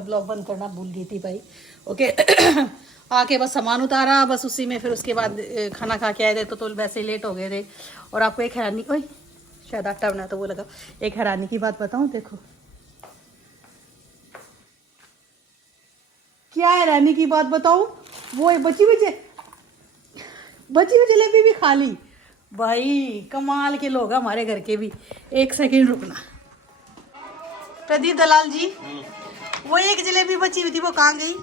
Blog बंद करना भूल गई थी भाई। ओके आके बस सामान उतारा, बस उसी में फिर उसके बाद खाना खा के आए थे तो वैसे ही लेट हो गए थे। और आपको एक हैरानी, ओए शायद आटा बना तो वो लगा, एक हैरानी की बात बताऊं, देखो क्या हैरानी की बात बताऊं, वो बची हुई जलेबी भी खा ली भाई। कमाल के लोग हमारे घर के भी। एक सेकंड रुकना प्रदीप दलाल जी, वो एक जलेबी बची हुई थी वो कहाँ गई?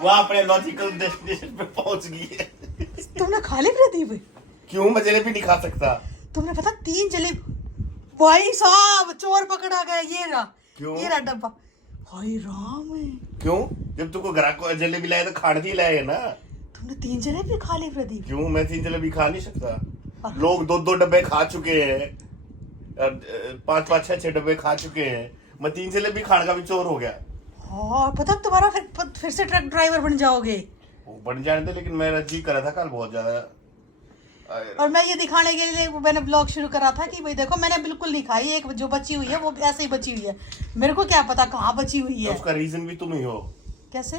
वो अपने लॉजिकल डेस्टिनेशन पे पहुंच गई है। तुमने खा ली प्रदीप? क्यों, मैं जलेबी नहीं खा सकता? तुमने पता 3 जलेबी, भाई साहब चोर पकड़ा गया। ये रहा, क्यों? ये रहा डब्बा। भाई राम है। क्यों? जब तुमको ग्राहक को जलेबी लाए तो खाने ही लाए ना। तुमने 3 जलेबी खा ली प्रदीप? क्यों, मैं 3 जलेबी खा नहीं सकता? लोग 2-2 डब्बे खा चुके हैं, 5-5, 6-6 डब्बे खा चुके हैं। मैं 3 जलेबी खाने का भी चोर हो गया। हाँ पता तुम्हारा फिर से ट्रक ड्राइवर बन जाओगे। वो बन जाने दे, लेकिन मेरा जी करा था कल बहुत ज्यादा। और मैं ये दिखाने के लिए मैंने ब्लॉग शुरू करा था कि भाई देखो मैंने बिल्कुल नहीं खाई, एक जो बची हुई है वो ऐसे ही बची हुई है। मेरे को क्या पता कहाँ बची हुई है। उसका रीजन भी तुम ही हो। कैसे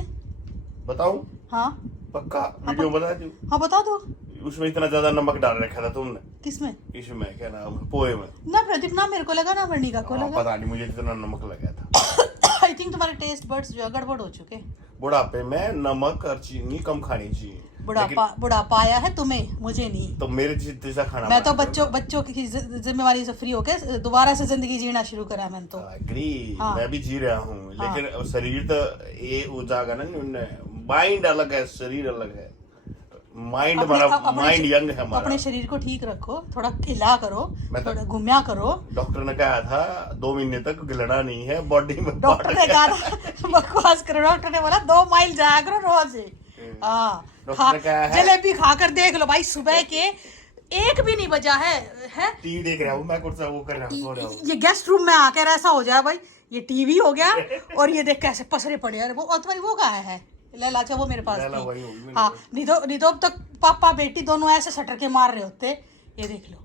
बताऊं? हाँ पक्का वीडियो बता दूं? हाँ बता दो। उसमें इतना ज्यादा नमक डाल रखा था तुमने। किसमें? इसमें क्या नाम, पोहे में ना प्रदीप, ना मेरे को लगा ना वर्णिका को लगा। पता नहीं, मुझे इतना नमक लगा था। आई थिंक तुम्हारे टेस्ट बड्स जो है गड़बड़ हो चुके। बुढ़ापे में नमक और चीनी कम खानी चाहिए। बुढ़ापा आया है तुम्हें, मुझे नहीं। तो मेरे जैसा खाना मैं तो बच्चों की जिम्मेवारी से फ्री होके दोबारा से जिंदगी जीना शुरू करा मैंने तो। एग्री। हाँ। मैं भी जी रहा हूँ, लेकिन शरीर तो ये हो जाएगा ना। माइंड अलग है, शरीर अलग है। माइंड माइंड यंग है हमारा। अपने शरीर को ठीक रखो, थोड़ा खिला करो, थोड़ा घूमया करो। डॉक्टर ने कहा था 2 महीने तक गिलना नहीं है बॉडी में। डॉक्टर ने कहा था बकवास करो, डॉक्टर ने बोला 2 माइल जाया करो रोज। हाँ जलेबी खाकर देख लो भाई, सुबह के 1 भी नहीं बजा है। टीवी देख रहा हूँ मैं, कुछ वो कर रहा हूँ। ये गेस्ट रूम में आकर ऐसा हो जाए भाई, ये टीवी हो गया और ये देख कैसे पसरे पड़े हैं। वो तुम्हारी वो कहाँ है लैला? अच्छा वो मेरे पास थी। हाँ नहीं तो अब तक पापा बेटी दोनों ऐसे सटर के मार रहे होते। ये देख लो,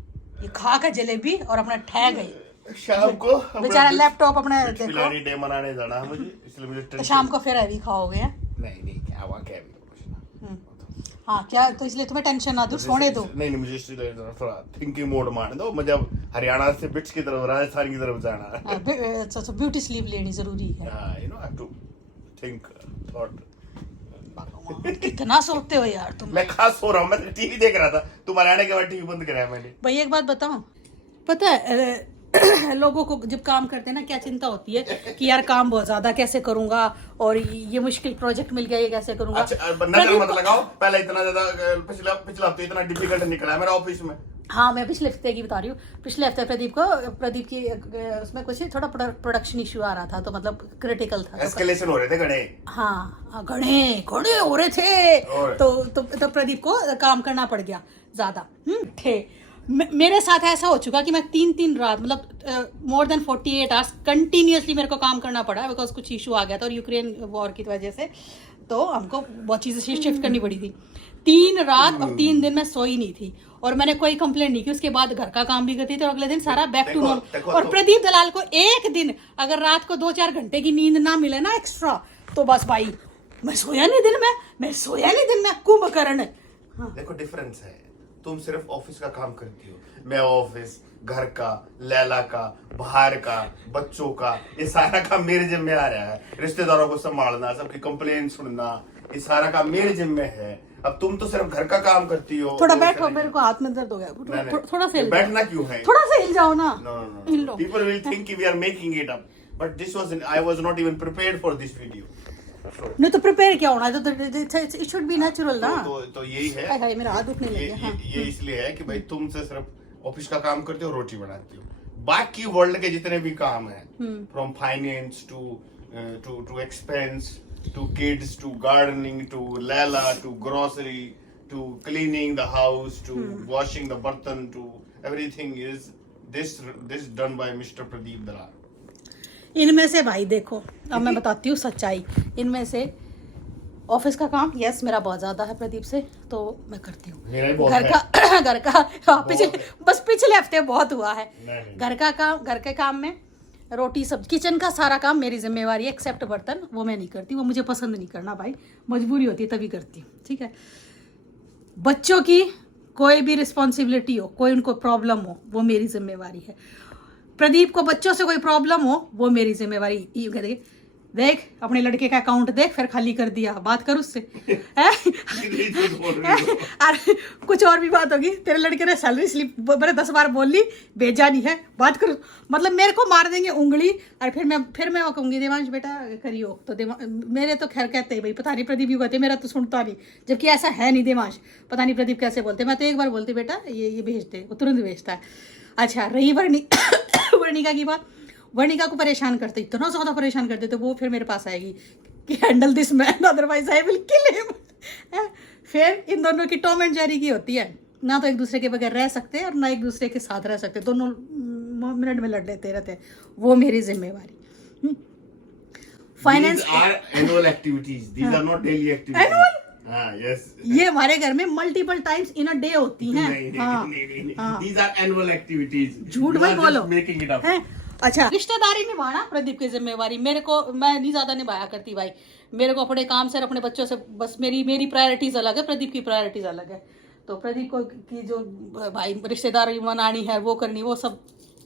ये खा कर जलेबी और अपना ठह गई। शाम को बेचारा लैपटॉप अपने देखो डे मनाने जाना है मुझे, इसलिए मुझे तो शाम को फिर हैवी खाओगे। नहीं क्या हुआ, क्या हाँ क्या, तो इसलिए तुम्हें टेंशन ना दो, सोने दो। नहीं मुझे इसलिए थोड़ा थिंकिंग मोड मारने दो। मुझे अब हरियाणा से बिट्स की तरफ, राजस्थान की तरफ जाना है। अच्छा ब्यूटी स्लीप लेनी जरूरी है। You know I have to think thought. कितना सोते हो यार तुम? मैं खास सो रहा हूँ, मैं टीवी देख रहा था। तुम्हारे आने के बाद टीवी बंद कराया मैंने। भाई एक बात बताऊं, पता है लोगों को जब काम करते हैं ना क्या चिंता होती है कि यार काम बहुत ज्यादा कैसे करूंगा, और ये मुश्किल प्रोजेक्ट मिल गया ये कैसे करूंगा। अच्छा नजर मत लगाओ, पहले इतना ज्यादा पिछला हफ्ते इतना डिफिकल्ट निकला है मेरा ऑफिस में। हाँ मैं पिछले हफ्ते की बता रही हूँ। पिछले हफ्ते प्रदीप की उसमें कुछ थोड़ा प्रोडक्शन इशू आ रहा था, तो मतलब क्रिटिकल था, एस्केलेशन हो रहे थे घड़े। हाँ घड़े हो रहे थे, तो प्रदीप को काम करना पड़ गया ज्यादा। थे मेरे साथ ऐसा हो चुका कि मैं 3 रात मतलब मोर देन 48 आवर्स कंटिन्यूअसली मेरे को काम करना पड़ा, बिकॉज कुछ इशू आ गया था और यूक्रेन वॉर की वजह से, तो हमको बहुत चीजें शिफ्ट करनी पड़ी थी। 3 रात और 3 दिन मैं सोई नहीं थी, और मैंने कोई कंप्लेंट नहीं की। उसके बाद घर का काम भी करती थी और अगले दिन सारा बैक टू नॉर्मल। और प्रदीप दलाल को एक दिन अगर रात को 2-4 घंटे की नींद ना मिले ना एक्स्ट्रा, तो बस भाई मैं सोया नहीं दिन में कुंभकर्ण। देखो डिफरेंस है, तुम सिर्फ ऑफिस का काम करती हो, मैं ऑफिस, घर का, लैला का, बाहर का, बच्चों का, ये सारा काम मेरे जिम्मे आ रहा है। रिश्तेदारों को संभालना, सबकी कंप्लेंट सुनना, ये सारा काम मेरे जिम्मे है। अब तुम तो सिर्फ घर का काम करती हो। थोड़ा बैठो, मेरे को हाथ में दर्द हो गया, थोड़ा सा बैठना क्यों है? थोड़ा सा हिल जाओ ना। No. People will think we are making it up, but I was not even prepared for this video. नहीं तो प्रिपेयर क्या होना है, तो इट शुड बी नेचुरल ना। तो यही है। हाय मेरा हाथ दुखने लग गया। ये इसलिए है कि भाई तुम से सिर्फ ऑफिस का काम करते हो, रोटी बनाती हो। बाकी वर्ल्ड के जितने भी काम है, from finance to expense to kids, to gardening, to Lala, to grocery, to cleaning the house, to washing the bartan, to everything is this done by Mr. Pradeep Dalal. इनमें से भाई देखो, अब मैं बताती हूँ सच्चाई। इनमें से ऑफिस का काम यस मेरा बहुत ज्यादा है प्रदीप से, तो मैं करती हूँ। घर का पिछले हफ्ते बहुत हुआ है। घर के काम में रोटी सब किचन का सारा काम मेरी जिम्मेवारी है, एक्सेप्ट बर्तन वो मैं नहीं करती, वो मुझे पसंद नहीं करना भाई, मजबूरी होती है तभी करती हूँ, ठीक है। बच्चों की कोई भी रिस्पॉन्सिबिलिटी हो, कोई उनको प्रॉब्लम हो, वो मेरी जिम्मेवारी है। प्रदीप को बच्चों से कोई प्रॉब्लम हो, वो मेरी जिम्मेवारी। ये कह देगी देख अपने लड़के का अकाउंट देख, फिर खाली कर दिया, बात कर उससे और कुछ और भी बात होगी, तेरे लड़के ने सैलरी स्लिप मैंने 10 बार बोल ली, भेजा नहीं है, बात करो, मतलब मेरे को मार देंगे उंगली। और फिर मैं वो कहूँगी देवांश बेटा करियो, तो मेरे तो खैर कहते हैं भाई, पता नहीं प्रदीप यू कहते, मेरा तो सुनता नहीं, जबकि ऐसा है नहीं देवांश, पता नहीं प्रदीप कैसे बोलते। मैं तो एक बार बोलती बेटा ये भेज दे, वो तुरंत भेजता है। अच्छा रही वर्णिका की बात, वर्णिका को परेशान करते, इतना ज्यादा परेशान करते, तो वो फिर मेरे पास आएगी कि handle this man otherwise I will kill him. फिर इन दोनों की टॉम एंड जेरी की होती है, ना तो एक दूसरे के बगैर रह सकते और ना एक दूसरे के साथ रह सकते, दोनों मिनट में लड़ लेते रहते हैं, वो मेरी जिम्मेवारी। Finance annual activities, these are not daily activities. Annual yes, ये हमारे घर में multiple times in a day होती हैं। दीज आर एनुअल एक्टिविटीज, झूठ मत बोलो, मेकिंग इट अप। अच्छा रिश्तेदारी निभाना प्रदीप की जिम्मेवारी, मेरे को मैं नहीं ज्यादा निभाया करती भाई, मेरे को अपने काम से और अपने बच्चों से बस, मेरी प्रायोरिटीज अलग है, प्रदीप की प्रायोरिटीज अलग है। तो प्रदीप को की जो भाई रिश्तेदारी मनानी है वो करनी, वो सब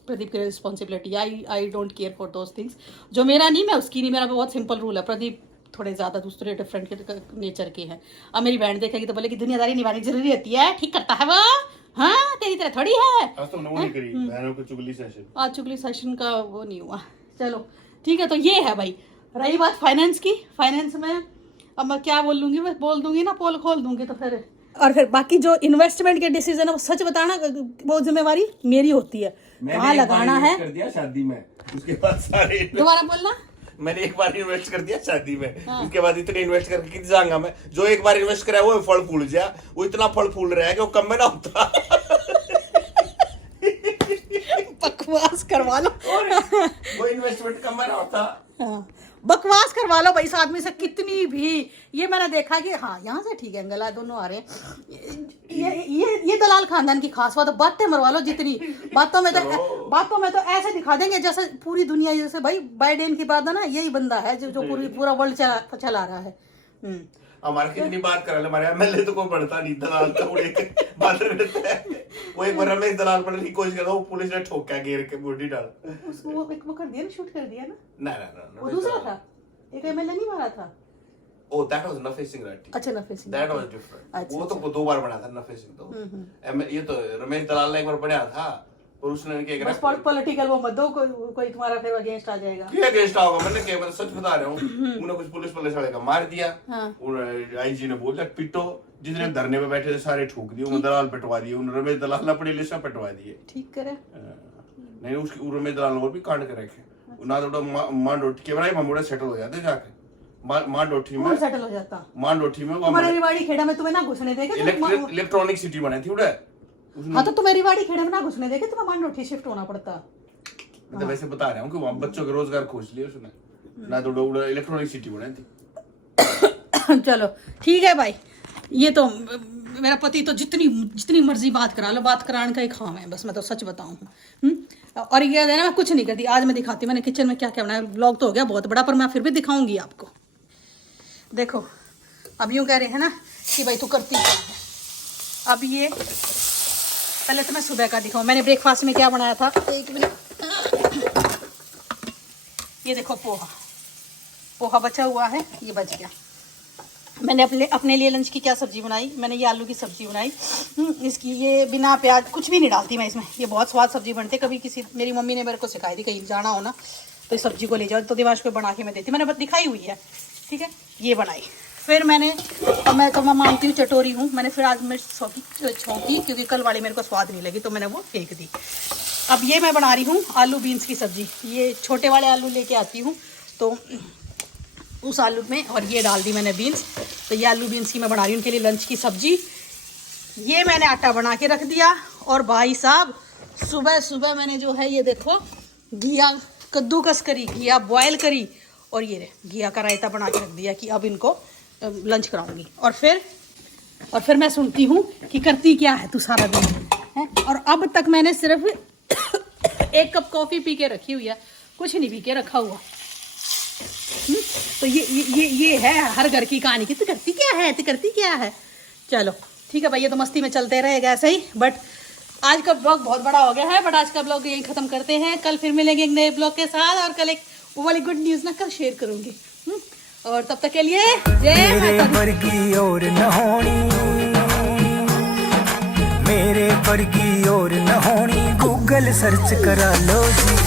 प्रदीप की responsibility. I don't care for those things, जो मेरा नहीं मैं उसकी नहीं, मेरा बहुत सिंपल रूल है। प्रदीप थोड़े ज्यादा दूसरे डिफरेंट नेचर के हैं। अब मेरी बहन देखेगी तो बोले कि दुनियादारी निभानी जरूरी होती है, ठीक करता है वो, हाँ तेरी तरह थोड़ी है। आज तुमने वो नहीं करी बहनों को चुगली सेशन, आज चुगली सेशन का वो नहीं हुआ। चलो ठीक है, तो ये है भाई। रही बात फाइनेंस की, फाइनेंस में अब मैं क्या बोल लूंगी, मैं बोल दूंगी ना, पोल खोल दूंगी तो फिर, और फिर बाकी जो इन्वेस्टमेंट के डिसीजन है वो सच बताना, वो जिम्मेवारी मेरी होती है, कहाँ लगाना है। कर दिया शादी में, उसके बाद सारे दोबारा बोलना। मैंने एक बार इन्वेस्ट कर दिया शादी में, उसके बाद इतने इन्वेस्ट करके कितनी जाऊंगा मैं, जो एक बार इन्वेस्ट करा वो फल फूल गया, वो इतना फल फूल रहा है कि वो कम में ना होता। बकवास करवा लो, वो इन्वेस्टमेंट कम में ना होता। बकवास करवा लो भाई इस आदमी से कितनी भी। ये मैंने देखा कि हाँ यहाँ से ठीक है, गला दोनों आ रहे हैं। ये दलाल खानदान की खास बात है, बातें मरवा लो जितनी, बातों में तो ऐसे दिखा देंगे जैसे पूरी दुनिया, जैसे भाई बाइडेन की बात है ना, यही बंदा है जो पूरा वर्ल्ड चला रहा है। हमारे कितनी बात कर रहे, हमारे एमएलए तो कोई बढ़ता नहीं, दलाल तो बात रहता है। वो एक बार रमेश दलाल पढ़ने की कोशिश कर रहा, वो पुलिस ने ठोका घेर के बॉडी डाल, उसको वो कर दिया ना, शूट कर दिया ना। ना वो दूसरा था, एक एमएलए नहीं मारा था। Oh, that was Nafis Singh Reddy. अच्छा Nafe Singh, That was different. अच्छा, वो तो 2 बार बना था नफे सिंह तो। ये तो रमेश दलाल ने एक बार बनाया था, और उसने क्या करा, बस पॉलिटिकल वो मत दो, कोई तुम्हारा फिर अगेंस्ट आ जाएगा। क्या अगेंस्ट होगा, मैंने क्या, मैं सच बता रहा हूँ। उन्होंने कुछ पुलिस वाले का मार दिया, आईजी ने बोला पिटो, जितने धरने पे बैठे थे सारे ठोक दिए, उन्होंने दलाल पिटवा दिए, उन्होंने रमेश दलाल ने अपनी लिस्ट में पिटवा दिए। ठीक करे नहीं, उसकी रमेश दलाल और भी कांड कर रखे, ना तो मांड उठ के बनाई मामूड़ा सेटल हो जाते जाके मांडोठी में, सेटल हो जाता मांडोठी में। तुम्हारे रिवाड़ी खेड़ा में तुम्हें ना घुसने देंगे, इलेक्ट्रॉनिक सिटी बनी थी उड़े। हाँ तो तुम्हें रिवाड़ी खेड़ा में ना घुसने देंगे, तुम्हें मांडोठी शिफ्ट होना पड़ता। मैं तो वैसे बता रहा हूँ कि वहाँ बच्चों के रोजगार खोज लिए उसने, ना तो इलेक्ट्रॉनिक सिटी बनी थी। चलो ठीक है भाई, ये तो मेरा पति तो जितनी मर्जी बात करा लो, बात कराने का ही काम है बस, मैं तो सच बताऊँ। और ये है ना, मैं कुछ नहीं करती, आज मैं दिखाती मैंने किचन में क्या क्या बनाया। व्लॉग तो हो गया बहुत बड़ा, पर मैं फिर भी दिखाऊंगी आपको। देखो अब यूं कह रहे हैं ना कि भाई तू करती क्या है। अब ये पहले तो मैं सुबह का दिखाऊं, मैंने ब्रेकफास्ट में क्या बनाया था, एक मिनट। ये देखो पोहा बचा हुआ है, ये बच गया। मैंने अपने लिए लंच की क्या सब्जी बनाई, मैंने ये आलू की सब्जी बनाई। इसकी ये बिना प्याज कुछ भी नहीं डालती मैं इसमें, ये बहुत स्वाद सब्जी बनती है। कभी मेरी मम्मी ने मेरे को सिखाई थी, कहीं जाना हो ना तो इस सब्जी को ले जाओ, तो दिमाग को बना के मैं देती, मैंने दिखाई हुई है, ठीक है। ये बनाई, फिर मैं मानती हूँ चटोरी हूँ, मैंने फिर आज मिर्च छौंकी क्योंकि कल वाली मेरे को स्वाद नहीं लगी, तो मैंने वो फेंक दी। अब ये मैं बना रही हूँ आलू बीन्स की सब्जी। ये छोटे वाले आलू लेके आती हूँ, तो उस आलू में और ये डाल दी मैंने बीन्स, तो ये आलू बीन्स की मैं बना रही हूँ उनके लिए लंच की सब्जी। ये मैंने आटा बना के रख दिया, और भाई साहब सुबह मैंने जो है ये देखो घिया कद्दूकस करी, घिया बॉयल करी, और ये घिया का रायता बना के रख दिया कि अब इनको लंच कराऊंगी। और फिर मैं सुनती हूँ कि करती क्या है तू सारा दिन है। और अब तक मैंने सिर्फ 1 कप कॉफ़ी पी के रखी हुई है, कुछ नहीं पी के रखा हुआ। तो ये है हर घर की कहानी कि तू करती क्या है। चलो ठीक है भाई, ये तो मस्ती में चलते रहेगा ऐसे ही। बट आज का ब्लॉग बहुत बड़ा हो गया है, बट आज का ब्लॉग यही खत्म करते हैं। कल फिर मिलेंगे एक नए ब्लॉग के साथ, और कल एक वो वाली गुड न्यूज़ ना कल शेयर करूंगी। और तब तक के लिए मेरे वर्गी और न होनी, मेरे वर्गी और न होनी, गूगल सर्च करा लो जी।